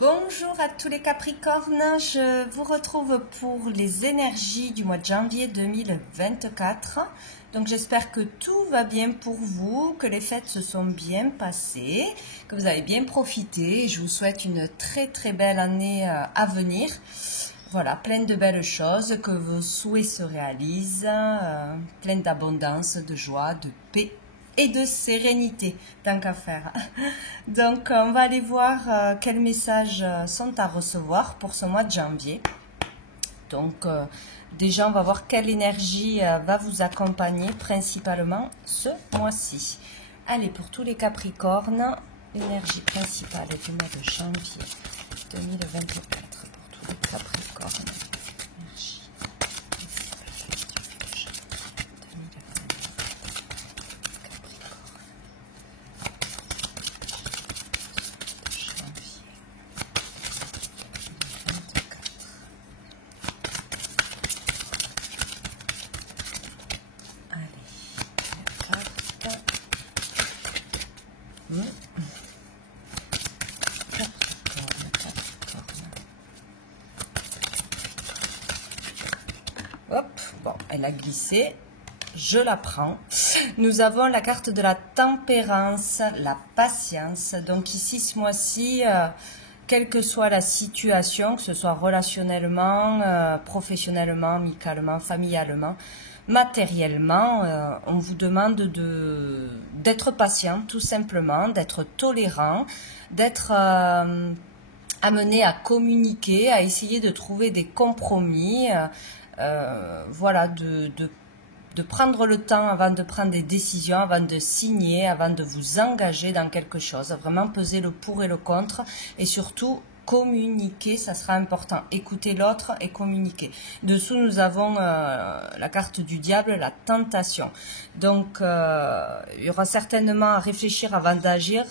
Bonjour à tous les Capricornes, je vous retrouve pour les énergies du mois de janvier 2024. Donc j'espère que tout va bien pour vous, que les fêtes se sont bien passées, que vous avez bien profité. Je vous souhaite une très belle année à venir. Voilà, plein de belles choses, que vos souhaits se réalisent, plein d'abondance, de joie, de paix et de sérénité, tant qu'à faire. Donc, on va aller voir quels messages sont à recevoir pour ce mois de janvier. Donc, déjà, on va voir quelle énergie va vous accompagner principalement ce mois-ci. Allez, pour tous les Capricornes, l'énergie principale du mois de janvier 2024 pour tous les Capricornes. Hop, bon, elle a glissé, je la prends. Nous avons la carte de la tempérance, la patience. Donc ici, ce mois-ci, quelle que soit la situation, que ce soit relationnellement, professionnellement, amicalement, familialement, matériellement, on vous demande d'être patient, tout simplement, d'être tolérant, d'être amené à communiquer, à essayer de trouver des compromis, voilà, de prendre le temps avant de prendre des décisions, avant de signer, avant de vous engager dans quelque chose, vraiment peser le pour et le contre, et surtout communiquer, ça sera important. Écouter l'autre et communiquer. Dessous, nous avons la carte du diable, la tentation. Donc, il y aura certainement à réfléchir avant d'agir,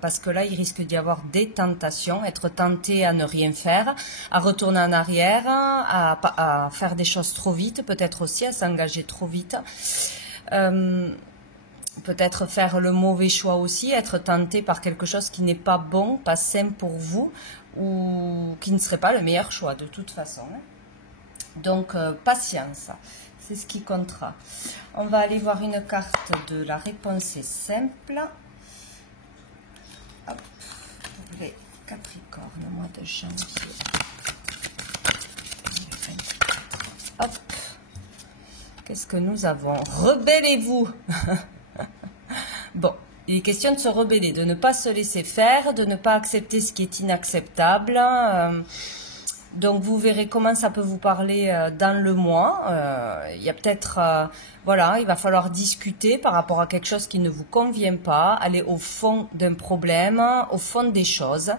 parce que là, il risque d'y avoir des tentations, être tenté à ne rien faire, à retourner en arrière, à faire des choses trop vite, peut-être aussi à s'engager trop vite. Peut-être faire le mauvais choix aussi, être tenté par quelque chose qui n'est pas bon, pas sain pour vous, ou qui ne serait pas le meilleur choix de toute façon. Donc, patience, c'est ce qui comptera. On va aller voir une carte de la réponse est simple. Hop, pour les Capricornes, mois de janvier. Hop, qu'est-ce que nous avons? Rebellez-vous. Bon, il est question de se rebeller, de ne pas se laisser faire, de ne pas accepter ce qui est inacceptable. Donc, vous verrez comment ça peut vous parler dans le mois. Il y a peut-être, voilà, il va falloir discuter par rapport à quelque chose qui ne vous convient pas, aller au fond d'un problème, au fond des choses.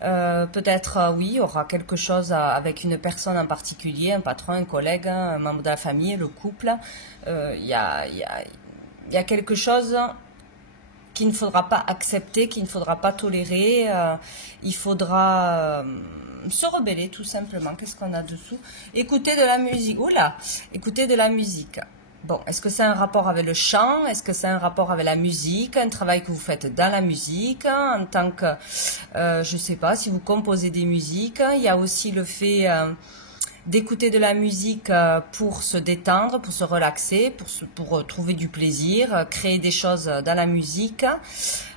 Peut-être, oui, il y aura quelque chose avec une personne en particulier, un patron, un collègue, un membre de la famille, le couple. Il y a quelque chose qu'il ne faudra pas accepter, qu'il ne faudra pas tolérer. Il faudra se rebeller tout simplement. Qu'est-ce qu'on a dessous? Écouter de la musique. Oula, écouter de la musique. Bon, est-ce que c'est un rapport avec le chant? Est-ce que c'est un rapport avec la musique? Un travail que vous faites dans la musique en tant que, je sais pas, si vous composez des musiques. Il y a aussi le fait d'écouter de la musique pour se détendre, pour se relaxer, pour trouver du plaisir, créer des choses dans la musique,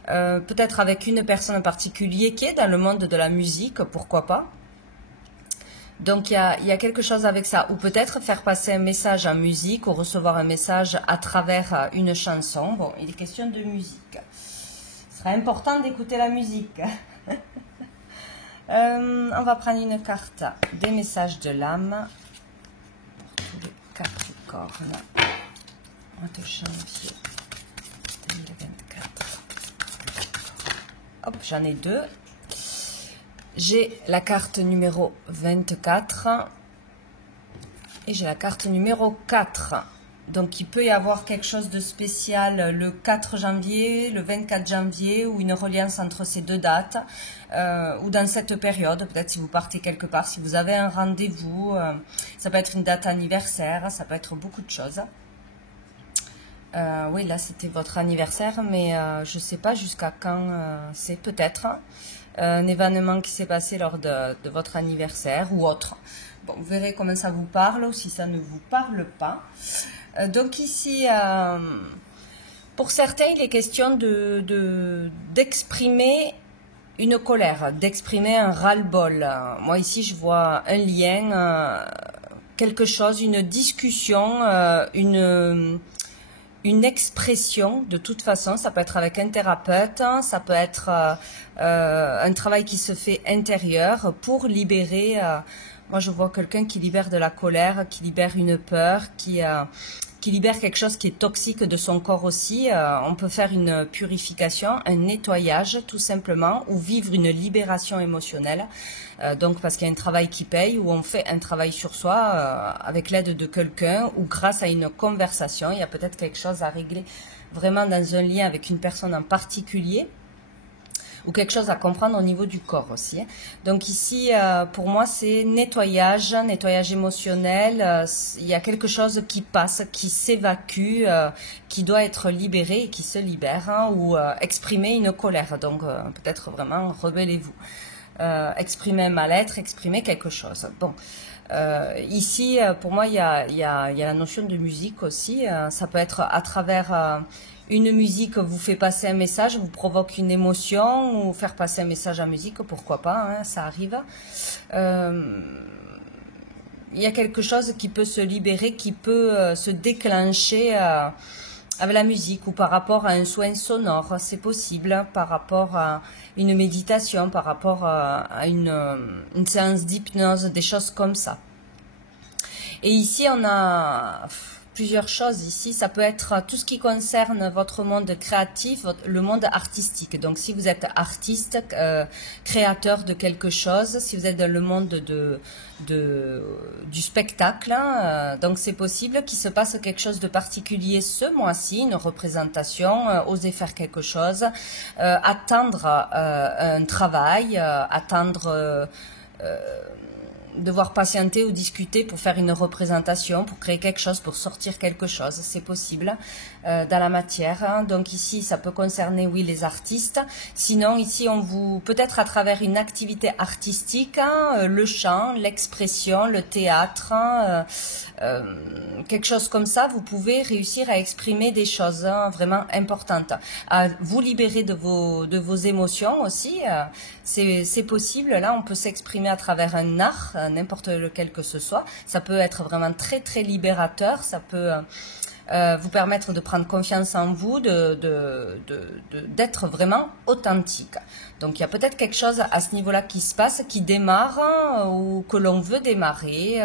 peut-être avec une personne en particulier qui est dans le monde de la musique, pourquoi pas. Donc il y a quelque chose avec ça, ou peut-être faire passer un message en musique, ou recevoir un message à travers une chanson. Bon, il est question de musique. Ce sera important d'écouter la musique. On va prendre une carte des messages de l'âme pour tous les Capricornes, mois de janvier 2024. Hop, j'en ai deux. J'ai la carte numéro 24 et j'ai la carte numéro 4. Donc, il peut y avoir quelque chose de spécial le 4 janvier, le 24 janvier, ou une reliance entre ces deux dates, ou dans cette période, peut-être si vous partez quelque part, si vous avez un rendez-vous, ça peut être une date anniversaire, ça peut être beaucoup de choses. Oui, là, c'était votre anniversaire, mais je ne sais pas jusqu'à quand c'est, peut-être. un événement qui s'est passé lors de votre anniversaire ou autre. Bon, vous verrez comment ça vous parle ou si ça ne vous parle pas. Donc ici, pour certains, il est question d'exprimer une colère, d'exprimer un ras-le-bol. Moi ici, je vois un lien, quelque chose, une discussion, une expression. De toute façon, ça peut être avec un thérapeute, ça peut être un travail qui se fait intérieur pour libérer. Moi, je vois quelqu'un qui libère de la colère, qui libère une peur, qui libère quelque chose qui est toxique de son corps aussi. On peut faire une purification, un nettoyage tout simplement, ou vivre une libération émotionnelle. Donc parce qu'il y a un travail qui paye, ou on fait un travail sur soi avec l'aide de quelqu'un, ou grâce à une conversation. Il y a peut-être quelque chose à régler vraiment dans un lien avec une personne en particulier, ou quelque chose à comprendre au niveau du corps aussi. Donc ici, pour moi, c'est nettoyage émotionnel. Il y a quelque chose qui passe, qui s'évacue, qui doit être libéré et qui se libère, hein, ou exprimer une colère. Donc peut-être vraiment, rebellez-vous. Exprimer un mal-être, exprimer quelque chose. Bon. Ici, pour moi, il y a la notion de musique aussi. Ça peut être à travers une musique vous fait passer un message, vous provoque une émotion, ou faire passer un message en musique, pourquoi pas, hein, ça arrive. Il y a quelque chose qui peut se libérer, qui peut se déclencher avec la musique, ou par rapport à un soin sonore, c'est possible, par rapport à une méditation, par rapport à une séance d'hypnose, des choses comme ça. Et ici, on a plusieurs choses ici. Ça peut être tout ce qui concerne votre monde créatif, le monde artistique. Donc, si vous êtes artiste, créateur de quelque chose, si vous êtes dans le monde du spectacle, hein, donc c'est possible qu'il se passe quelque chose de particulier ce mois-ci, une représentation, oser faire quelque chose, attendre un travail, attendre... devoir patienter ou discuter pour faire une représentation, pour créer quelque chose, pour sortir quelque chose, c'est possible dans la matière. Hein. Donc ici, ça peut concerner, oui, les artistes. Sinon, ici, on vous, peut-être à travers une activité artistique, hein, le chant, l'expression, le théâtre, hein, quelque chose comme ça, vous pouvez réussir à exprimer des choses hein, vraiment importantes, à vous libérer de vos émotions aussi. C'est possible, là, on peut s'exprimer à travers un art, n'importe lequel que ce soit. Ça peut être vraiment très, très libérateur, ça peut vous permettre de prendre confiance en vous, d'être vraiment authentique. Donc, il y a peut-être quelque chose à ce niveau-là qui se passe, qui démarre ou que l'on veut démarrer,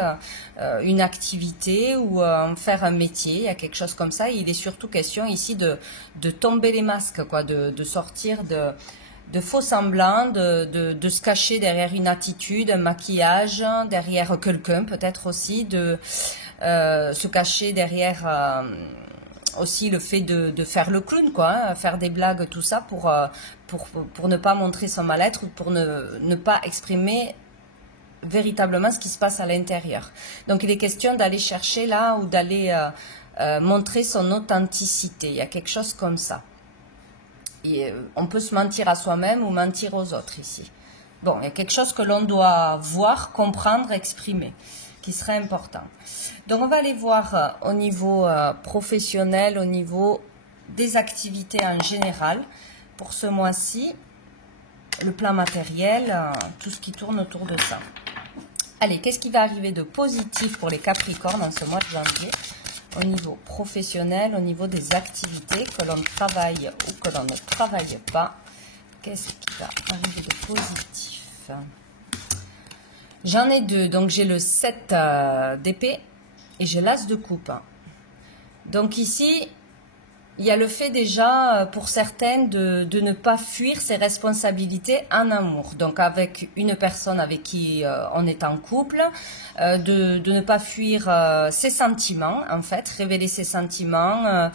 une activité ou faire un métier, il y a quelque chose comme ça. Et il est surtout question ici de tomber les masques, quoi, de sortir de faux semblants, de se cacher derrière une attitude, un maquillage, derrière quelqu'un peut-être aussi, de se cacher derrière aussi le fait de faire le clown, quoi, hein, faire des blagues, tout ça pour ne pas montrer son mal-être ou pour ne pas exprimer véritablement ce qui se passe à l'intérieur. Donc il est question d'aller chercher là ou d'aller montrer son authenticité, il y a quelque chose comme ça. Et on peut se mentir à soi-même ou mentir aux autres ici. Bon, il y a quelque chose que l'on doit voir, comprendre, exprimer, qui serait important. Donc, on va aller voir au niveau professionnel, au niveau des activités en général, pour ce mois-ci, le plan matériel, tout ce qui tourne autour de ça. Allez, qu'est-ce qui va arriver de positif pour les Capricornes en ce mois de janvier ? Au niveau professionnel, au niveau des activités, que l'on travaille ou que l'on ne travaille pas, qu'est-ce qui va arriver de positif? J'en ai deux, donc j'ai le 7 d'épée et j'ai l'as de coupe. Donc ici, il y a le fait déjà pour certaines de ne pas fuir ses responsabilités en amour. Donc avec une personne avec qui on est en couple, de ne pas fuir ses sentiments, en fait, révéler ses sentiments,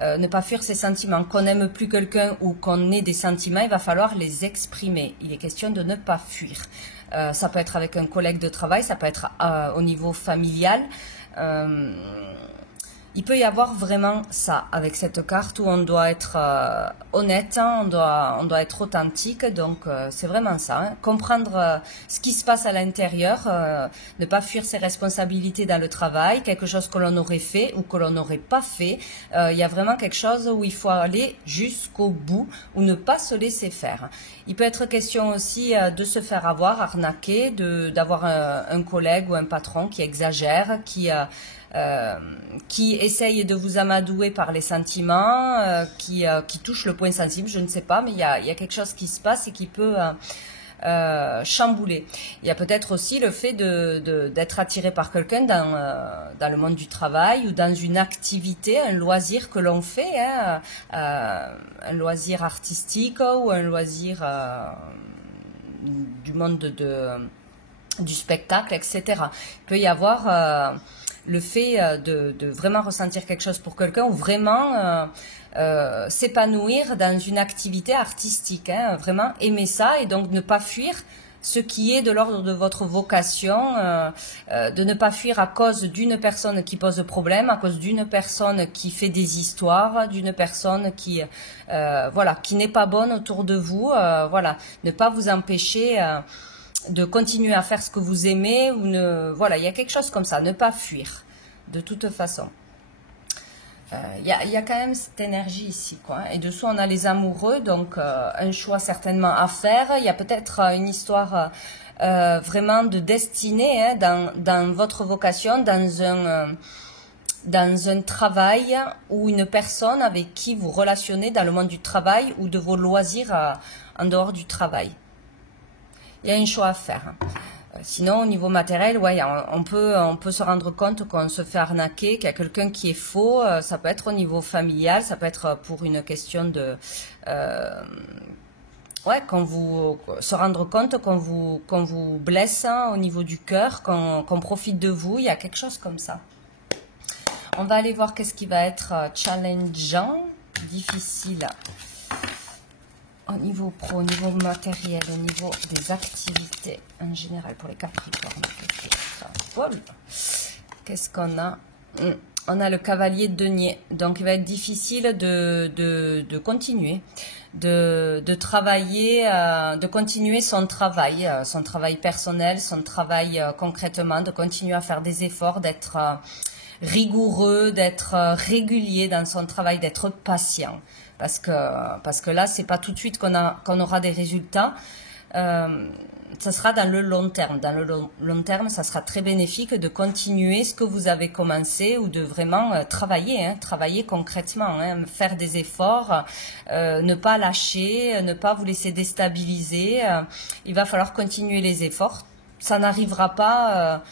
ne pas fuir ses sentiments. Qu'on n'aime plus quelqu'un ou qu'on ait des sentiments, il va falloir les exprimer. Il est question de ne pas fuir. Ça peut être avec un collègue de travail, ça peut être au niveau familial. Il peut y avoir vraiment ça avec cette carte où on doit être honnête, hein, on doit être authentique, donc c'est vraiment ça. Hein. Comprendre ce qui se passe à l'intérieur, ne pas fuir ses responsabilités dans le travail, quelque chose que l'on aurait fait ou que l'on n'aurait pas fait. Il y a vraiment quelque chose où il faut aller jusqu'au bout ou ne pas se laisser faire. Il peut être question aussi de se faire avoir, arnaquer, d'avoir un collègue ou un patron qui exagère, qui essaye de vous amadouer par les sentiments, qui touche le point sensible, je ne sais pas, mais il y a quelque chose qui se passe et qui peut chambouler. Il y a peut-être aussi le fait d'être attiré par quelqu'un dans le monde du travail ou dans une activité, un loisir que l'on fait, hein, un loisir artistique ou un loisir du monde du spectacle, etc. Il peut y avoir le fait de vraiment ressentir quelque chose pour quelqu'un ou vraiment s'épanouir dans une activité artistique, hein, vraiment aimer ça et donc ne pas fuir ce qui est de l'ordre de votre vocation, de ne pas fuir à cause d'une personne qui pose problème, à cause d'une personne qui fait des histoires, d'une personne qui voilà, qui n'est pas bonne autour de vous, voilà, ne pas vous empêcher de continuer à faire ce que vous aimez ou ne, voilà, il y a quelque chose comme ça, ne pas fuir de toute façon. Il y a quand même cette énergie ici, quoi. Et dessous, on a les amoureux, donc un choix certainement à faire. Il y a peut-être une histoire vraiment de destinée, hein, dans votre vocation, dans un travail ou une personne avec qui vous relationnez dans le monde du travail ou de vos loisirs en dehors du travail. Il y a un choix à faire. Sinon, au niveau matériel, ouais, on peut se rendre compte qu'on se fait arnaquer, qu'il y a quelqu'un qui est faux. Ça peut être au niveau familial, ça peut être pour une question de... ouais, se rendre compte qu'on vous blesse, hein, au niveau du cœur, qu'on profite de vous. Il y a quelque chose comme ça. On va aller voir qu'est-ce qui va être challengeant, difficile. Au niveau pro, au niveau matériel, au niveau des activités en général pour les Capricornes. Qu'est-ce qu'on a? On a le cavalier de denier. Donc il va être difficile de continuer, de travailler, de continuer son travail personnel, son travail concrètement, de continuer à faire des efforts, d'être rigoureux, d'être régulier dans son travail, d'être patient. Parce que là, c'est pas tout de suite qu'on aura des résultats. Ça sera dans le long terme. Dans le long terme, ça sera très bénéfique de continuer ce que vous avez commencé ou de vraiment travailler, hein, travailler concrètement, hein, faire des efforts, ne pas lâcher, ne pas vous laisser déstabiliser. Il va falloir continuer les efforts. Ça n'arrivera pas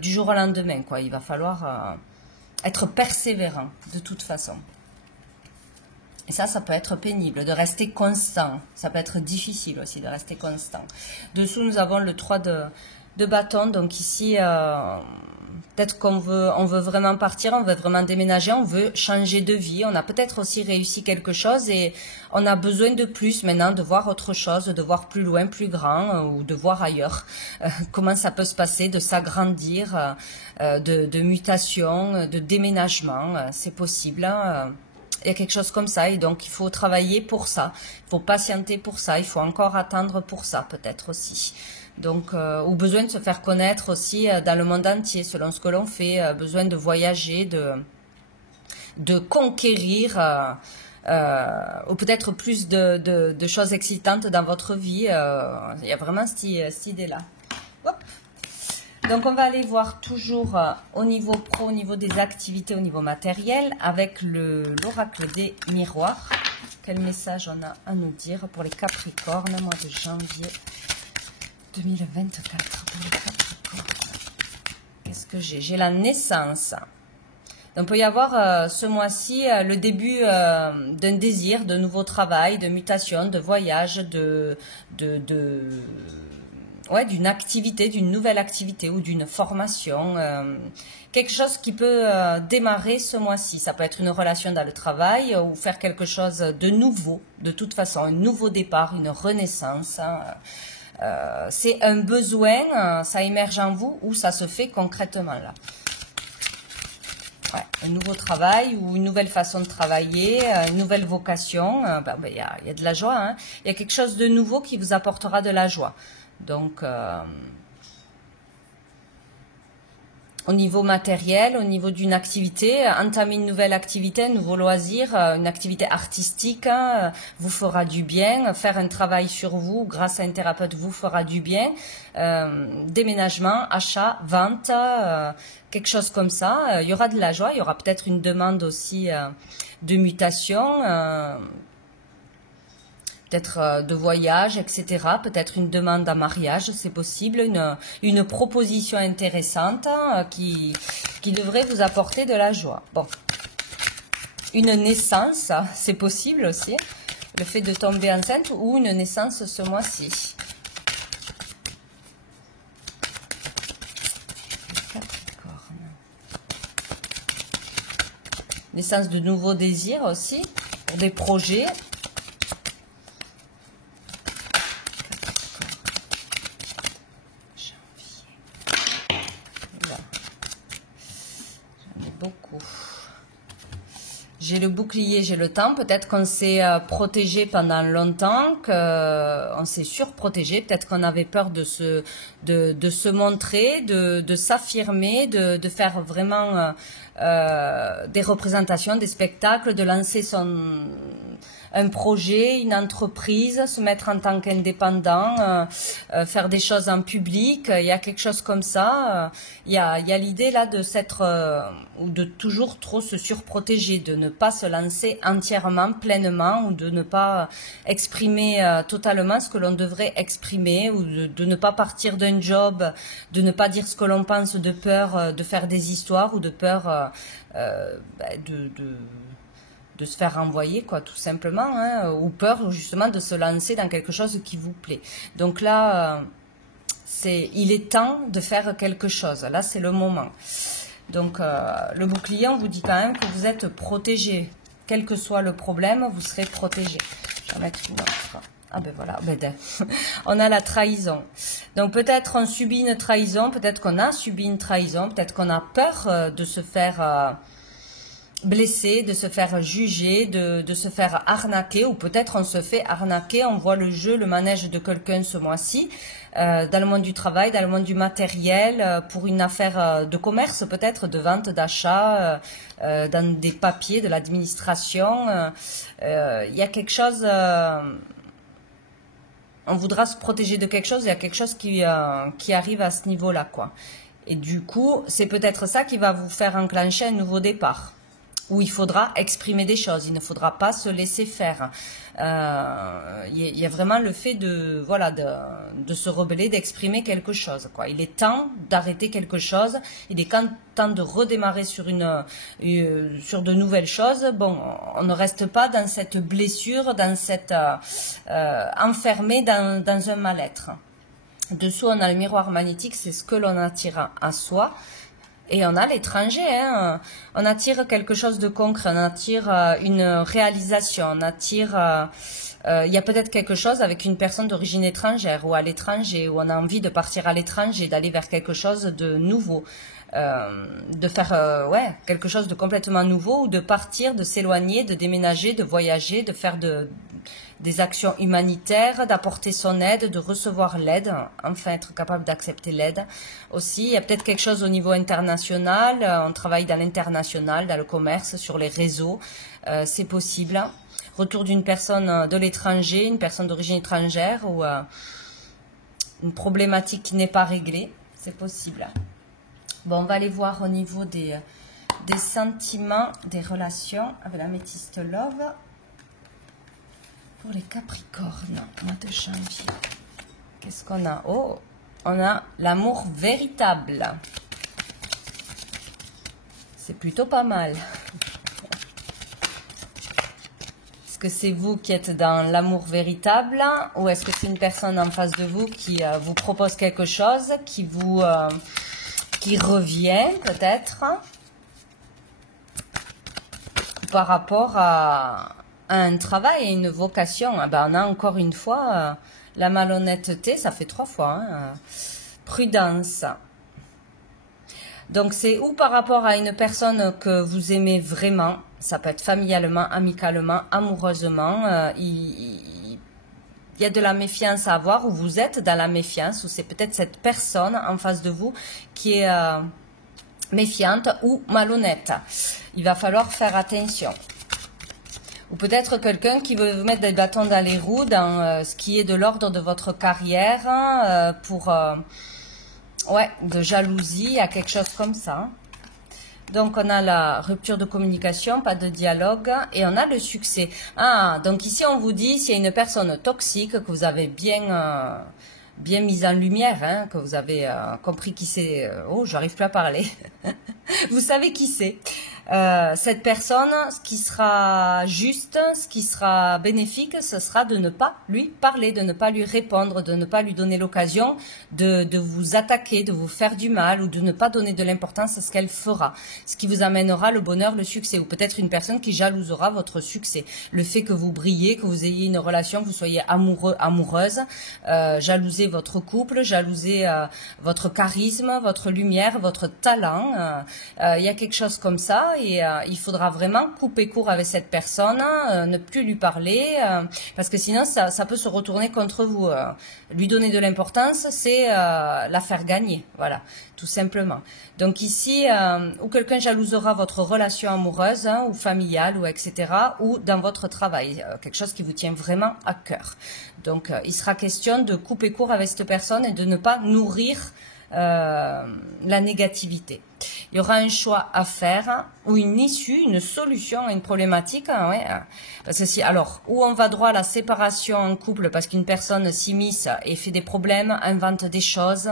du jour au lendemain, quoi. Il va falloir être persévérant de toute façon. Et ça peut être pénible, de rester constant. Ça peut être difficile aussi de rester constant. Dessous, nous avons le 3 de bâton. Donc ici, peut-être on veut vraiment partir, on veut vraiment déménager, on veut changer de vie. On a peut-être aussi réussi quelque chose et on a besoin de plus maintenant, de voir autre chose, de voir plus loin, plus grand ou de voir ailleurs. Comment ça peut se passer, de s'agrandir, de mutation, de déménagement. C'est possible, hein. Il y a quelque chose comme ça et donc il faut travailler pour ça, il faut patienter pour ça, il faut encore attendre pour ça peut-être aussi. Donc, ou besoin de se faire connaître aussi dans le monde entier selon ce que l'on fait, besoin de voyager, de conquérir ou peut-être plus de choses excitantes dans votre vie. Il y a vraiment cette idée-là. Hop. Donc, on va aller voir toujours au niveau pro, au niveau des activités, au niveau matériel, avec l'oracle des miroirs. Quel message on a à nous dire pour les Capricornes, mois de janvier 2024 pour les Capricornes. Qu'est-ce que j'ai? J'ai la naissance. Donc, il peut y avoir ce mois-ci le début d'un désir, de nouveau travail, de mutation, de voyage, ouais, d'une activité, d'une nouvelle activité ou d'une formation, quelque chose qui peut démarrer ce mois-ci. Ça peut être une relation dans le travail ou faire quelque chose de nouveau, de toute façon, un nouveau départ, une renaissance. Hein. C'est un besoin, ça émerge en vous ou ça se fait concrètement là. Ouais, un nouveau travail ou une nouvelle façon de travailler, une nouvelle vocation. Il y a de la joie, hein. Il y a quelque chose de nouveau qui vous apportera de la joie. Donc, au niveau matériel, au niveau d'une activité, entamer une nouvelle activité, un nouveau loisir, une activité artistique, hein, vous fera du bien. Faire un travail sur vous grâce à un thérapeute vous fera du bien. Déménagement, achat, vente, quelque chose comme ça. Il y aura de la joie, il y aura peut-être une demande aussi de mutation. Peut-être de voyage, etc. Peut-être une demande en mariage, c'est possible. Une proposition intéressante qui devrait vous apporter de la joie. Bon, une naissance, c'est possible aussi. Le fait de tomber enceinte ou une naissance ce mois-ci. Naissance de nouveaux désirs aussi, pour des projets. J'ai le bouclier, j'ai le temps. Peut-être qu'on s'est protégé pendant longtemps, qu'on s'est surprotégé. Peut-être qu'on avait peur de se montrer, de s'affirmer, de faire vraiment des représentations, des spectacles, de lancer un projet, une entreprise, se mettre en tant qu'indépendant, faire des choses en public. Il y a quelque chose comme ça. Il y a l'idée là de s'être ou de toujours trop se surprotéger, de ne pas se lancer entièrement, pleinement, ou de ne pas exprimer totalement ce que l'on devrait exprimer, ou de ne pas partir d'un job, de ne pas dire ce que l'on pense de peur de faire des histoires ou de peur de se faire renvoyer, quoi, tout simplement, hein, ou peur justement de se lancer dans quelque chose qui vous plaît. Donc là, il est temps de faire quelque chose. Là, c'est le moment. Donc, le bouclier, on vous dit quand même que vous êtes protégé. Quel que soit le problème, vous serez protégé. Je vais mettre une autre. Ah ben voilà, on a la trahison. Donc peut-être on subit une trahison, peut-être qu'on a subi une trahison, peut-être qu'on a peur de se faire blessé, de se faire juger, de se faire arnaquer, ou peut-être on se fait arnaquer, on voit le jeu, le manège de quelqu'un ce mois-ci, dans le monde du travail, dans le monde du matériel, pour une affaire de commerce peut-être, de vente, d'achat, dans des papiers de l'administration. Il y a quelque chose, on voudra se protéger de quelque chose, il y a quelque chose qui arrive à ce niveau-là, quoi. Et du coup, c'est peut-être ça qui va vous faire enclencher un nouveau départ, où il faudra exprimer des choses, il ne faudra pas se laisser faire. Il y a vraiment le fait de se rebeller, d'exprimer quelque chose, quoi. Il est temps d'arrêter quelque chose, il est temps de redémarrer sur de nouvelles choses. Bon, on ne reste pas dans cette blessure, dans cette enfermé dans un mal-être. Dessous, on a le miroir magnétique, c'est ce que l'on attire à soi. Et on a l'étranger, hein. On attire quelque chose de concret, on attire une réalisation, on attire... il y a peut-être quelque chose avec une personne d'origine étrangère ou à l'étranger, où on a envie de partir à l'étranger, d'aller vers quelque chose de nouveau, de faire quelque chose de complètement nouveau, ou de partir, de s'éloigner, de déménager, de voyager, de faire des actions humanitaires, d'apporter son aide, de recevoir l'aide, enfin être capable d'accepter l'aide aussi. Il y a peut-être quelque chose au niveau international, on travaille dans l'international, dans le commerce, sur les réseaux, c'est possible. Retour d'une personne de l'étranger, une personne d'origine étrangère, ou une problématique qui n'est pas réglée, c'est possible. Bon, on va aller voir au niveau des sentiments, des relations avec l'améthyste Love. Pour les Capricornes, mois de janvier, qu'est-ce qu'on a? Oh, on a l'amour véritable. C'est plutôt pas mal. Est-ce que c'est vous qui êtes dans l'amour véritable, ou est-ce que c'est une personne en face de vous qui vous propose quelque chose, qui revient peut-être par rapport à un travail et une vocation? On a encore une fois la malhonnêteté, ça fait 3 fois, hein. Prudence. Donc c'est ou par rapport à une personne que vous aimez vraiment, ça peut être familialement, amicalement, amoureusement, il y a de la méfiance à avoir, ou vous êtes dans la méfiance, ou c'est peut-être cette personne en face de vous qui est méfiante ou malhonnête. Il va falloir faire attention. Ou peut-être quelqu'un qui veut vous mettre des bâtons dans les roues dans ce qui est de l'ordre de votre carrière, pour de jalousie, à quelque chose comme ça. Donc on a la rupture de communication, pas de dialogue, et on a le succès. Ah, donc ici on vous dit, s'il y a une personne toxique que vous avez bien mise en lumière, hein, que vous avez compris qui c'est. Oh, j'arrive plus à parler. Vous savez qui c'est. Cette personne, ce qui sera juste, ce qui sera bénéfique, ce sera de ne pas lui parler, de ne pas lui répondre, de ne pas lui donner l'occasion de vous attaquer, de vous faire du mal, ou de ne pas donner de l'importance à ce qu'elle fera. Ce qui vous amènera le bonheur, le succès, ou peut-être une personne qui jalousera votre succès. Le fait que vous brillez, que vous ayez une relation, que vous soyez amoureux, amoureuse, jalouser votre couple, jalouser votre charisme, votre lumière, votre talent. Il y a quelque chose comme ça. Et il faudra vraiment couper court avec cette personne, ne plus lui parler, parce que sinon ça peut se retourner contre vous. Lui donner de l'importance, c'est la faire gagner, voilà, tout simplement. Donc ici, ou quelqu'un jalousera votre relation amoureuse, ou familiale, ou etc., ou dans votre travail, quelque chose qui vous tient vraiment à cœur. Donc il sera question de couper court avec cette personne et de ne pas nourrir la négativité. Il y aura un choix à faire, ou une issue, une solution à une problématique. Parce que si, alors, ou on va droit à la séparation en couple parce qu'une personne s'immisce et fait des problèmes, invente des choses,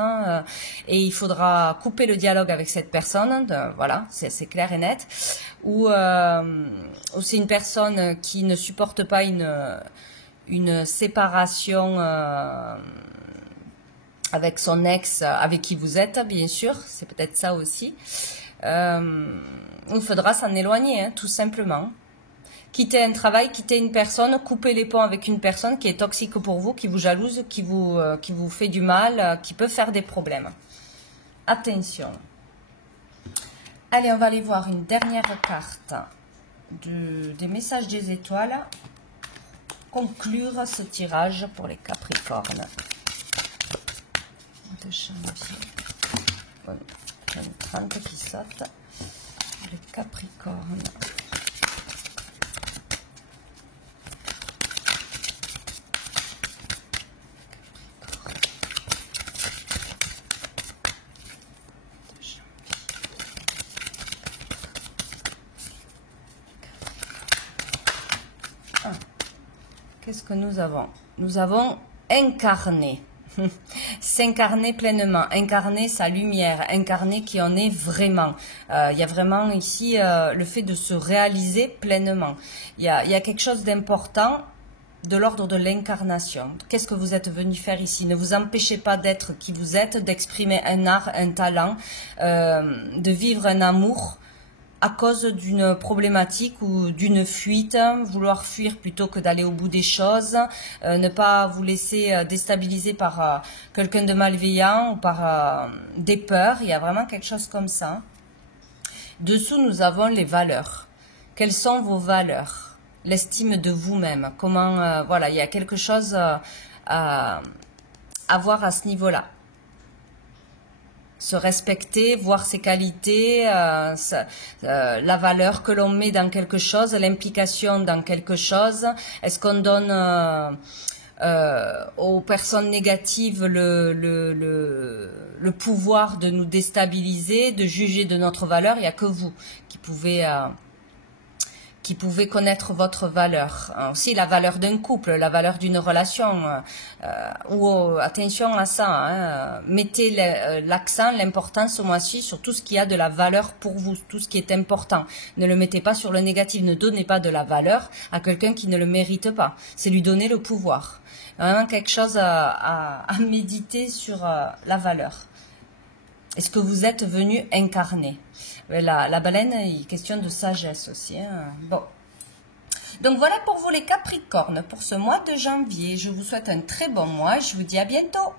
et il faudra couper le dialogue avec cette personne. Voilà, c'est clair et net. Ou c'est une personne qui ne supporte pas une séparation avec son ex, avec qui vous êtes, bien sûr, c'est peut-être ça aussi. Il faudra s'en éloigner, hein, tout simplement. Quitter un travail, quitter une personne, couper les ponts avec une personne qui est toxique pour vous, qui vous jalouse, qui vous fait du mal, qui peut faire des problèmes. Attention. Allez, on va aller voir une dernière carte des messages des étoiles. Conclure ce tirage pour les Capricornes. De janvier. Bon, 30 qui saute. Les Capricornes. Qu'est-ce que nous avons? Nous avons incarné. S'incarner pleinement, incarner sa lumière, incarner qui on est vraiment. Il y a vraiment ici le fait de se réaliser pleinement. Il y a quelque chose d'important de l'ordre de l'incarnation. Qu'est-ce que vous êtes venu faire ici? Ne vous empêchez pas d'être qui vous êtes, d'exprimer un art, un talent, de vivre un amour à cause d'une problématique ou d'une fuite, vouloir fuir plutôt que d'aller au bout des choses, ne pas vous laisser déstabiliser par quelqu'un de malveillant ou par des peurs. Il y a vraiment quelque chose comme ça. Dessous, nous avons les valeurs. Quelles sont vos valeurs? L'estime de vous-même. Comment, voilà, il y a quelque chose à voir à ce niveau-là. Se respecter, voir ses qualités, la valeur que l'on met dans quelque chose, l'implication dans quelque chose. Est-ce qu'on donne aux personnes négatives le pouvoir de nous déstabiliser, de juger de notre valeur? Il n'y a que vous qui pouvez connaître votre valeur. Aussi la valeur d'un couple, la valeur d'une relation. Attention à ça, hein, mettez l'accent, l'importance ce mois-ci sur tout ce qui a de la valeur pour vous, tout ce qui est important. Ne le mettez pas sur le négatif, ne donnez pas de la valeur à quelqu'un qui ne le mérite pas. C'est lui donner le pouvoir. Vraiment quelque chose à méditer sur la valeur. Est-ce que vous êtes venu incarner? La baleine, il question de sagesse aussi. Hein. Bon. Donc voilà pour vous les Capricornes pour ce mois de janvier. Je vous souhaite un très bon mois. Je vous dis à bientôt.